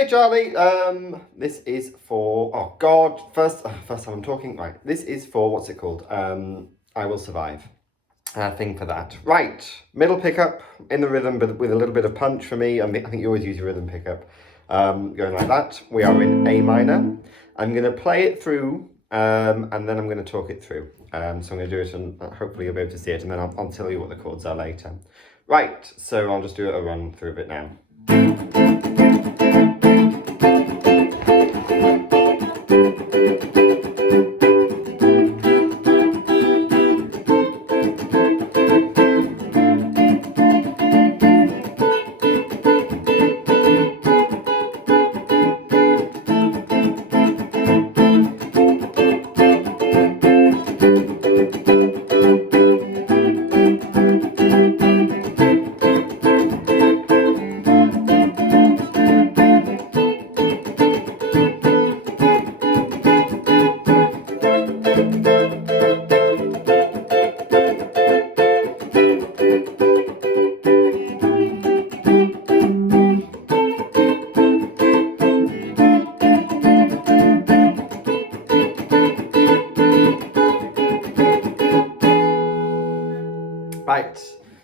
Okay, Charlie. This is for, oh God, first time I'm talking. Right, this is for, what's it called? I Will Survive. Thing for that. Right, middle pickup in the rhythm, but with a little bit of punch for me. I think you always use your rhythm pickup. Going like that. We are in A minor. I'm going to play it through, and then I'm going to talk it through. So I'm going to do it, and hopefully you'll be able to see it, and then I'll tell you what the chords are later. Right, so I'll just do a run through of it now. Right,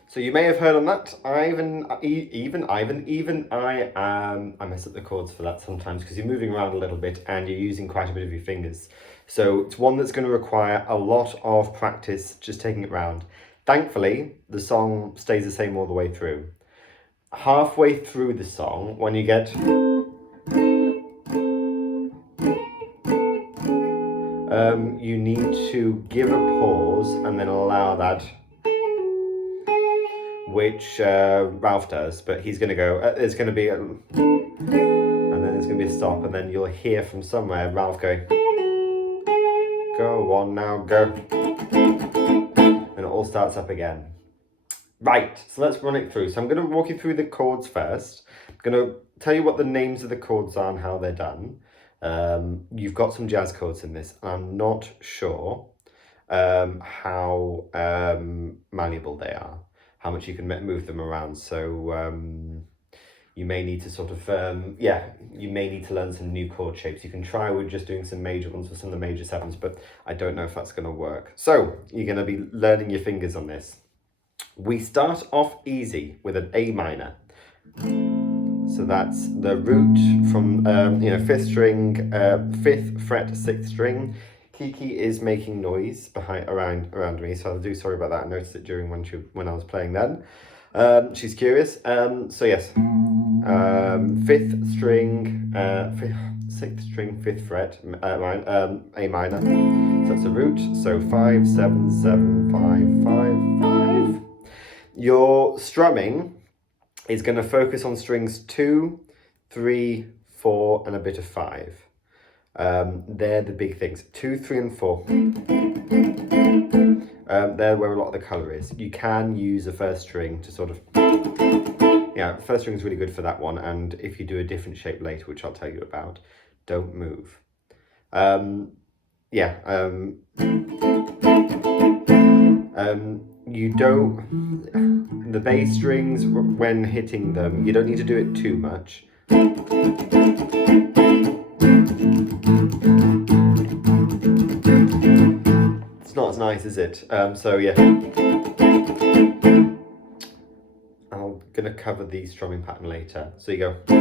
so you may have heard on that, I mess up the chords for that sometimes because you're moving around a little bit and you're using quite a bit of your fingers. So it's one that's going to require a lot of practice just taking it round. Thankfully, the song stays the same all the way through. Halfway through the song, when you get... you need to give a pause and then allow that, which Ralph does, but he's going to go, there's going to be a, and then there's going to be a stop, and then you'll hear from somewhere Ralph going, go on now, go, and it all starts up again. Right, so let's run it through. So I'm going to walk you through the chords first. I'm going to tell you what the names of the chords are and how they're done. You've got some jazz chords in this, and I'm not sure how malleable they are, how much you can move them around. So you may need to sort of, you may need to learn some new chord shapes. You can try with just doing some major ones for some of the major sevens, but I don't know if that's going to work. So you're going to be learning your fingers on this. We start off easy with an A minor. So that's the root from, fifth string, 5th fret, 6th string. Kiki is making noise around me, so I do sorry about that. I noticed it during when I was playing then. She's curious. So yes, 5th string, 6th string, 5th fret, A minor. So that's a root. So 5, 7, 7, 5, 5, 5. Your strumming is going to focus on strings 2, 3, 4, and a bit of 5. They're the big things. 2, 3, and 4. They're where a lot of the colour is. You can use a first string to sort of... Yeah, first string is really good for that one. And if you do a different shape later, which I'll tell you about, don't move. You don't... The bass strings, when hitting them, you don't need to do it too much. It's not as nice, is it? So yeah. I'm gonna cover the strumming pattern later. So you go. So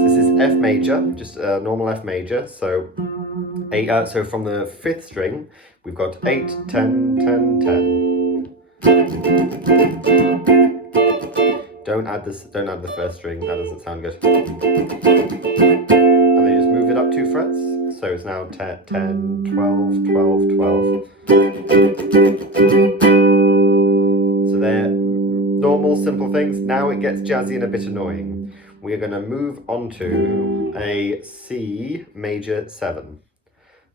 this is F major, just a normal F major. So from the 5th string, we've got 8, 10, 10, 10. Don't add the first string, that doesn't sound good. And then you just move it up 2 frets. So it's now 10, 12, 12, 12. So they're normal, simple things. Now it gets jazzy and a bit annoying. We're going to move on to a C major 7.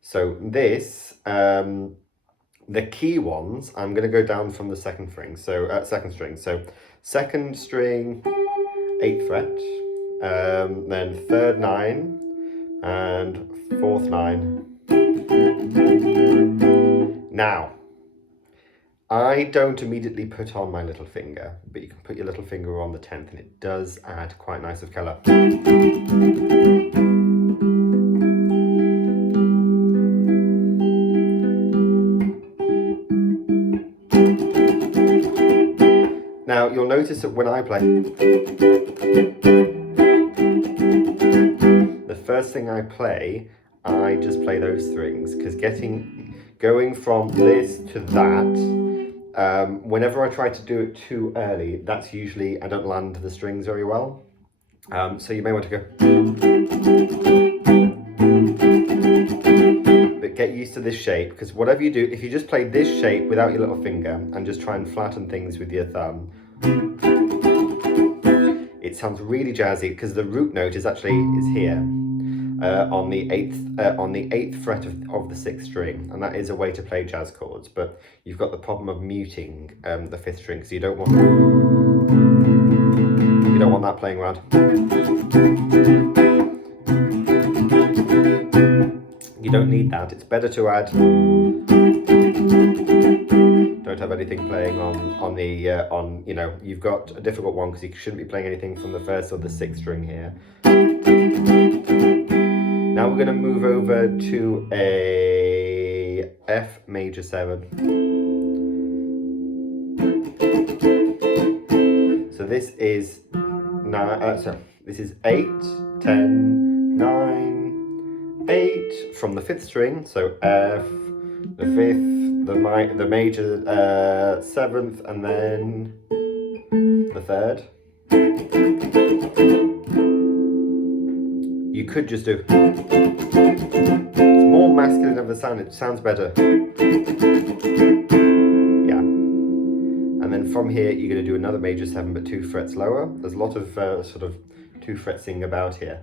So this, the key ones, I'm going to go down from the second string. So 2nd string. So 2nd string, 8th fret, then 3rd 9, and 4th 9. Now, I don't immediately put on my little finger, but you can put your little finger on the 10th and it does add quite nice of colour. Now you'll notice that when I play, the first thing I play, I just play those strings, because going from this to that, whenever I try to do it too early, that's usually, I don't land the strings very well. So you may want to go, but get used to this shape, because whatever you do, if you just play this shape without your little finger and just try and flatten things with your thumb, it sounds really jazzy, because the root note is here. On the eighth fret of the 6th string, and that is a way to play jazz chords, but you've got the problem of muting the 5th string, so you don't want that playing around. You don't need that. It's better to add. Don't have anything playing on you know, you've got a difficult one because you shouldn't be playing anything from the 1st or the 6th string here. Now we're going to move over to a F major 7. So this is 8, 10, 9, 8 from the 5th string. So F, the 5th, the major 7th, and then the 3rd. You could just do, it's more masculine of the sound, it sounds better. Yeah. And then from here, you're going to do another major 7, but 2 frets lower. There's a lot of sort of 2 fretsing about here.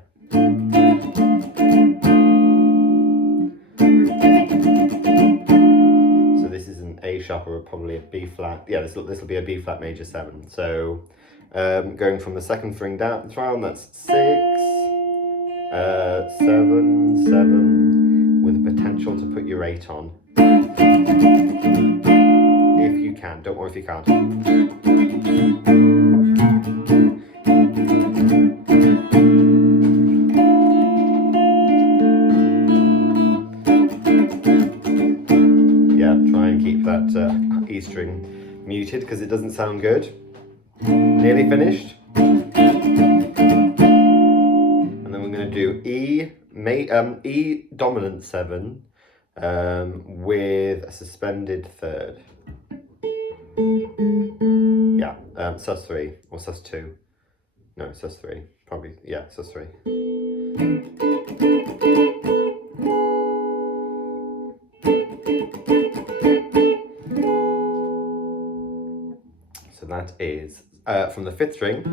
So this is an A sharp or probably a B flat. Yeah, this will be a B flat major 7. So going from the 2nd string down, that's 6. 7, 7, with the potential to put your 8 on. If you can, don't worry if you can't. Yeah, try and keep that E string muted because it doesn't sound good. Nearly finished. Do E dominant 7 with a suspended 3rd. Yeah, sus3 or sus2. No, sus3. Probably, yeah, sus3. So that is from the 5th string,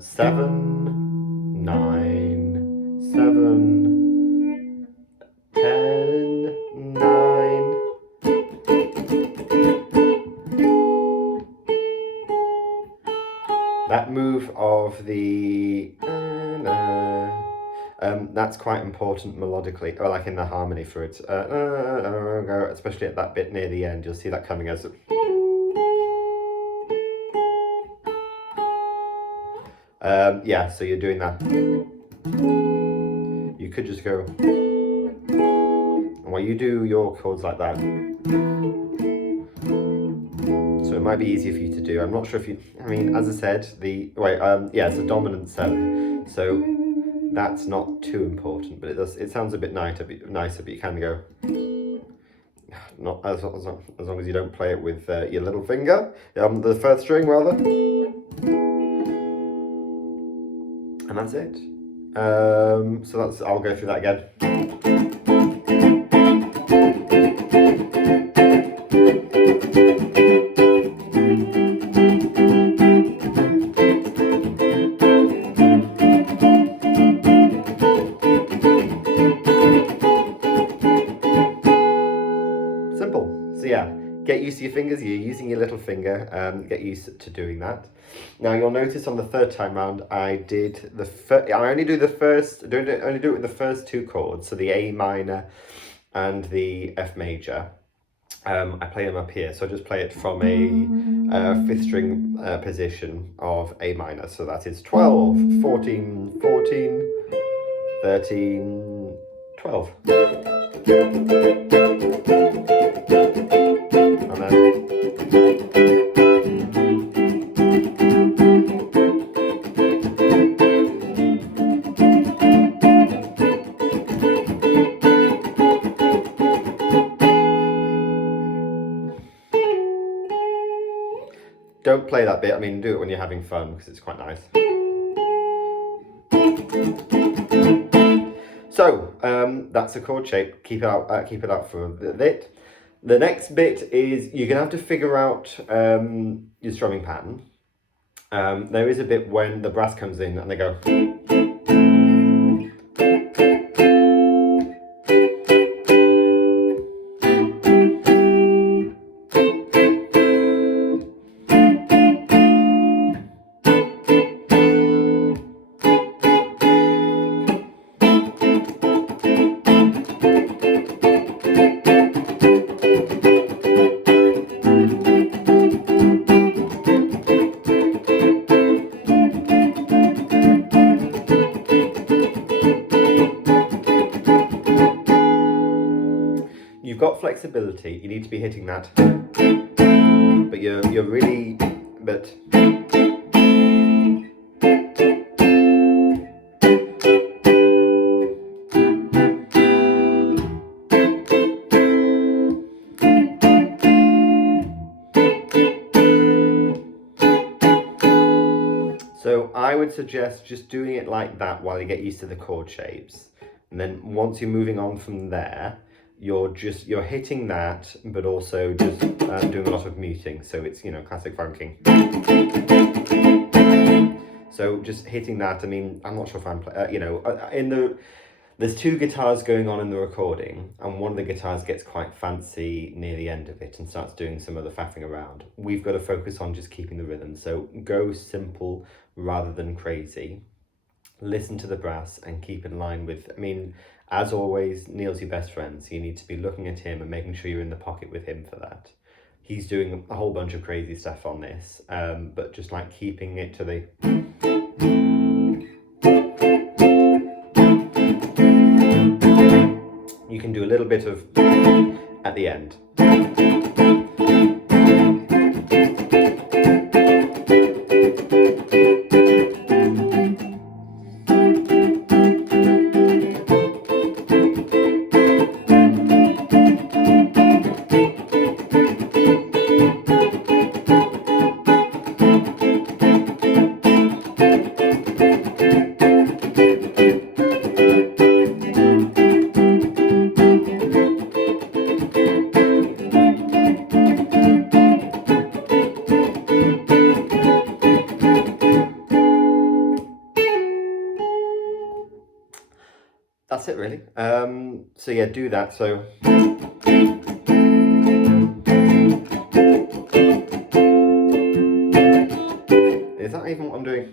7, 9, 7, 10, 9. That move of the that's quite important melodically, or like in the harmony for it. Especially at that bit near the end, you'll see that coming as. Yeah, so you're doing that. You could just go, and while you do your chords like that, so it might be easier for you to do. I'm not sure if you, I mean, as I said, yeah, it's a dominant 7, so that's not too important, but it sounds a bit nicer, but you can go, not as long as you don't play it with your little finger, the 1st string rather. And that's it. So I'll go through that again. Simple. So yeah, get used to your fingers. You're using your little finger. Get used to doing that. Now you'll notice on the 3rd time round, I only do it with the first 2 chords, so the A minor and the F major. I play them up here. So I just play it from a fifth string position of A minor. So that is 12, 14, 14, 13, 12. And then don't play that bit. I mean, do it when you're having fun because it's quite nice. So that's a chord shape. Keep it out for a bit. The next bit is you're gonna have to figure out your strumming pattern. There is a bit when the brass comes in and they go. You've got flexibility. You need to be hitting that, but you're really So I would suggest just doing it like that while you get used to the chord shapes, and then once you're moving on from there, you're hitting that, but also just doing a lot of muting. So it's, you know, classic funking. So just hitting that. I mean, I'm not sure if I'm there's two guitars going on in the recording, and one of the guitars gets quite fancy near the end of it and starts doing some of the faffing around. We've got to focus on just keeping the rhythm. So go simple rather than crazy. Listen to the brass and keep in line with, I mean, as always, Neil's your best friend, so you need to be looking at him and making sure you're in the pocket with him for that. He's doing a whole bunch of crazy stuff on this, but just like keeping it to the... You can do a little bit of at the end. That's it really. So yeah, do that. So is that even what I'm doing?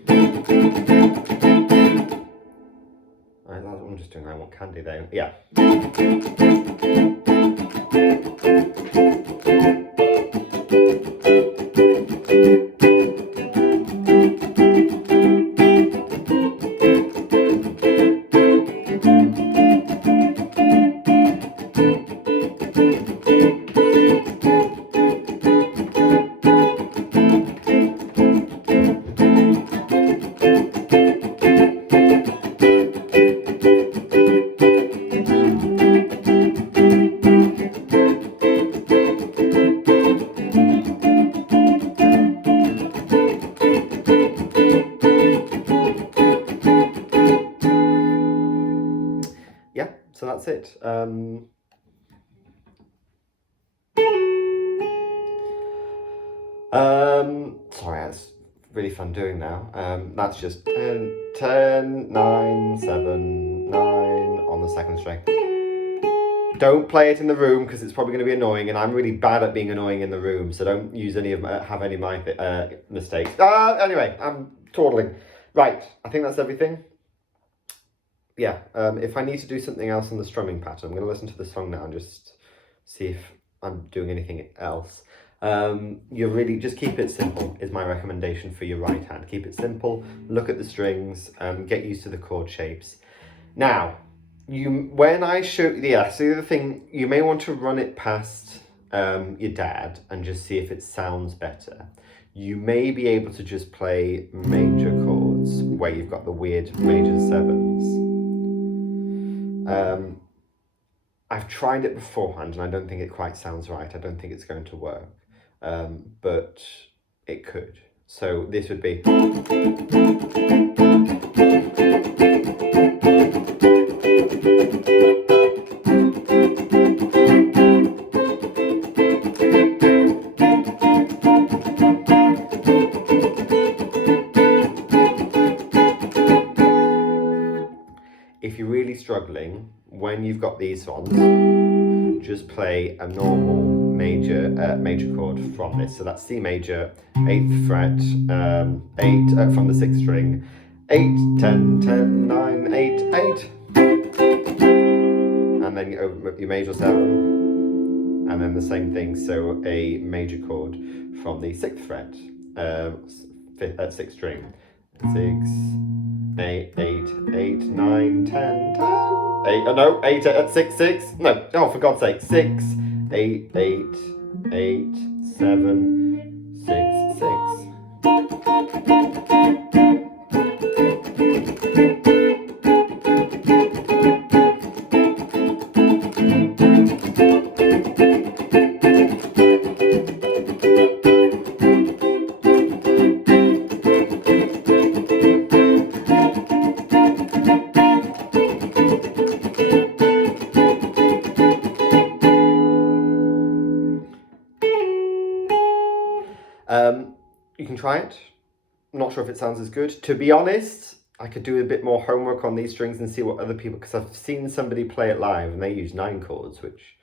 Right, that's what I'm just doing. I want candy though. Yeah. Yeah, so that's it. Sorry, that's really fun doing now. That's just 10, 9, 7, 9 on the second string. Don't play it in the room because it's probably going to be annoying, and I'm really bad at being annoying in the room, so don't use have any of my mistakes. Anyway, I'm tawdling. Right, I think that's everything. Yeah, if I need to do something else on the strumming pattern, I'm going to listen to the song now and just see if I'm doing anything else. You really just keep it simple is my recommendation for your right hand. Keep it simple, look at the strings, get used to the chord shapes. Now, when I show, so the other thing, you may want to run it past your dad and just see if it sounds better. You may be able to just play major chords where you've got the weird major sevens. I've tried it beforehand and I don't think it quite sounds right. I don't think it's going to work, but it could. So this would be... If you're really struggling, when you've got these ones, just play a normal major chord from this. So that's C major, 8th fret, 8 from the 6th string, 8, 10, 10, 9, 8, 8. And then your major 7, and then the same thing, so a major chord from the 6th fret, 6th string, 6, 8, 8, 8, 9, 10, 10, 8, no, 8, 6, 6, no, oh, for God's sake, 6, 8, 8, 8, 7, 6, 6. You can try it. I'm not sure if it sounds as good. To be honest, I could do a bit more homework on these strings and see what other people, because I've seen somebody play it live and they use 9 chords, which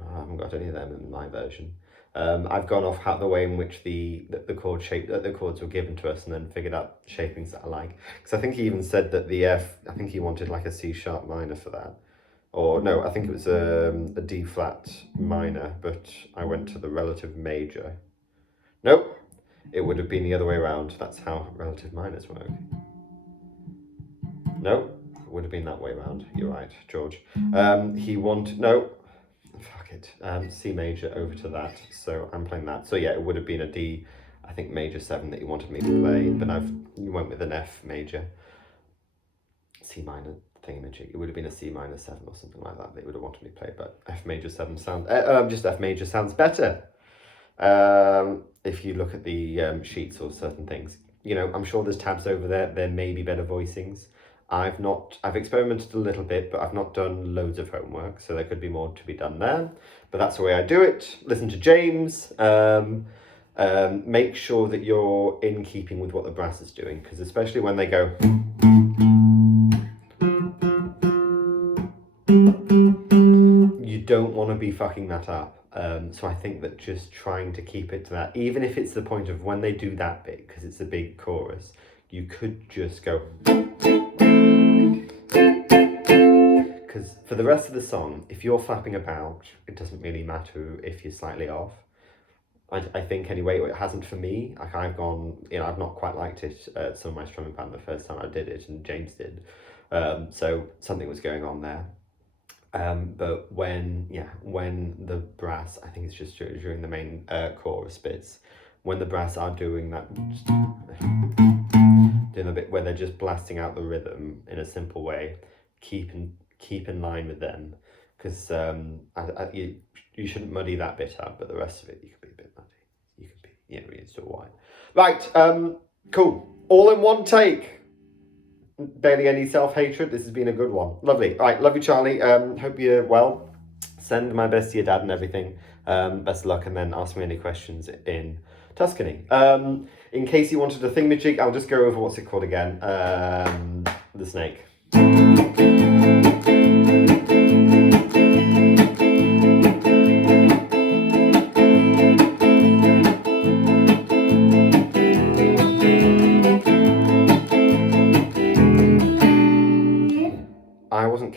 I haven't got any of them in my version. I've gone off the way in which the chord shape, the chords were given to us, and then figured out shapings that I like. Because I think he even said that the F, I think he wanted like a C sharp minor for that. Or no, I think it was a D flat minor, but I went to the relative major. Nope, it would have been the other way around. That's how relative minors work. No, it would have been that way around. You're right, George. He wanted, no, fuck it, C major over to that. So I'm playing that. So yeah, it would have been a D, I think major 7 that you wanted me to play, but you went with an F major, C minor thingamajig. It would have been a C minor 7 or something like that. They would have wanted me to play, but F major 7 sounds, just F major sounds better. If you look at the sheets or certain things, you know, I'm sure there's tabs over there. There may be better voicings. I've experimented a little bit, but I've not done loads of homework, so there could be more to be done there. But that's the way I do it. Listen to James. Make sure that you're in keeping with what the brass is doing, because especially when they go, you don't want to be fucking that up. So I think that just trying to keep it to that, even if it's the point of when they do that bit, because it's a big chorus, you could just go, because for the rest of the song, if you're flapping about, it doesn't really matter if you're slightly off. I think anyway, it hasn't for me. Like I've gone, you know, I've not quite liked it at some of my strumming band the first time I did it, and James did. So something was going on there. But when the brass, I think it's just during the main chorus bits, when the brass are doing that, doing the bit where they're just blasting out the rhythm in a simple way, keep in line with them, because you shouldn't muddy that bit up, but the rest of it you can be a bit muddy. You can be, it's all right. Right, cool. All in one take. Barely any self-hatred. This has been a good one. Lovely. All right, love you, Charlie. Hope you're well. Send my best to your dad and everything. Best of luck, and then ask me any questions in Tuscany. In case you wanted a thingamajig, I'll just go over what's it called again. The snake.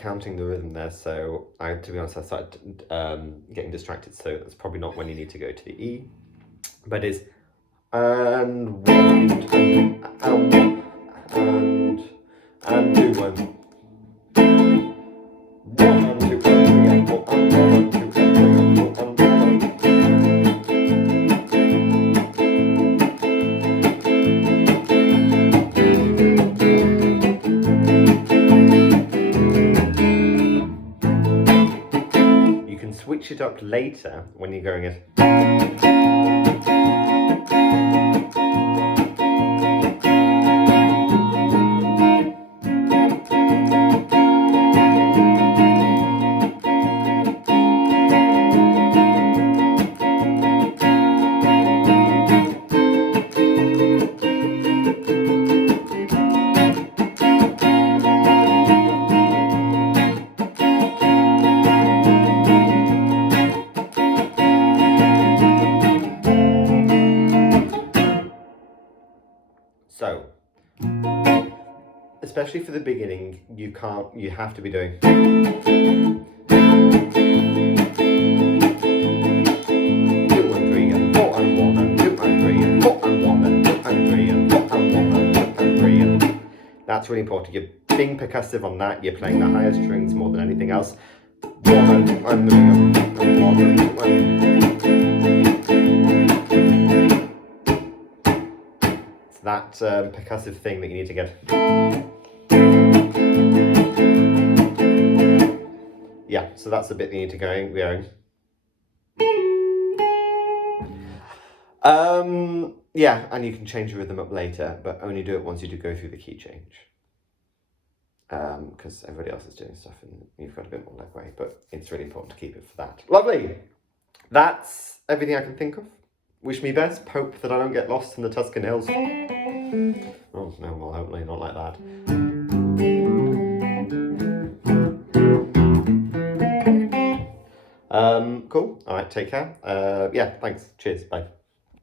counting the rhythm there, so to be honest, I started getting distracted, so that's probably not when you need to go to the E, but it's and one, and two, and one, and two, and three, and four, and one, and two, and three, and four, and one, you can switch it up later when you're going it. So, especially for the beginning, you have to be doing. 2 and 3 and 4 and 1 and 2 and 3 and 4 and 1 and 2 and 3 and 4 and 1 and 2 and 3 and that's really important. You're being percussive on that. You're playing the higher strings more than anything else. 1 and 2 and 3 and 1 and 2 and that percussive thing that you need to get. Yeah, so that's the bit that you need to go. Yeah, and you can change the rhythm up later, but only do it once you do go through the key change. Because everybody else is doing stuff and you've got a bit more leeway, but it's really important to keep it for that. Lovely! That's everything I can think of. Wish me best. Hope that I don't get lost in the Tuscan Hills. Oh, no, well, hopefully not like that. Cool. All right, take care. Yeah, thanks. Cheers. Bye.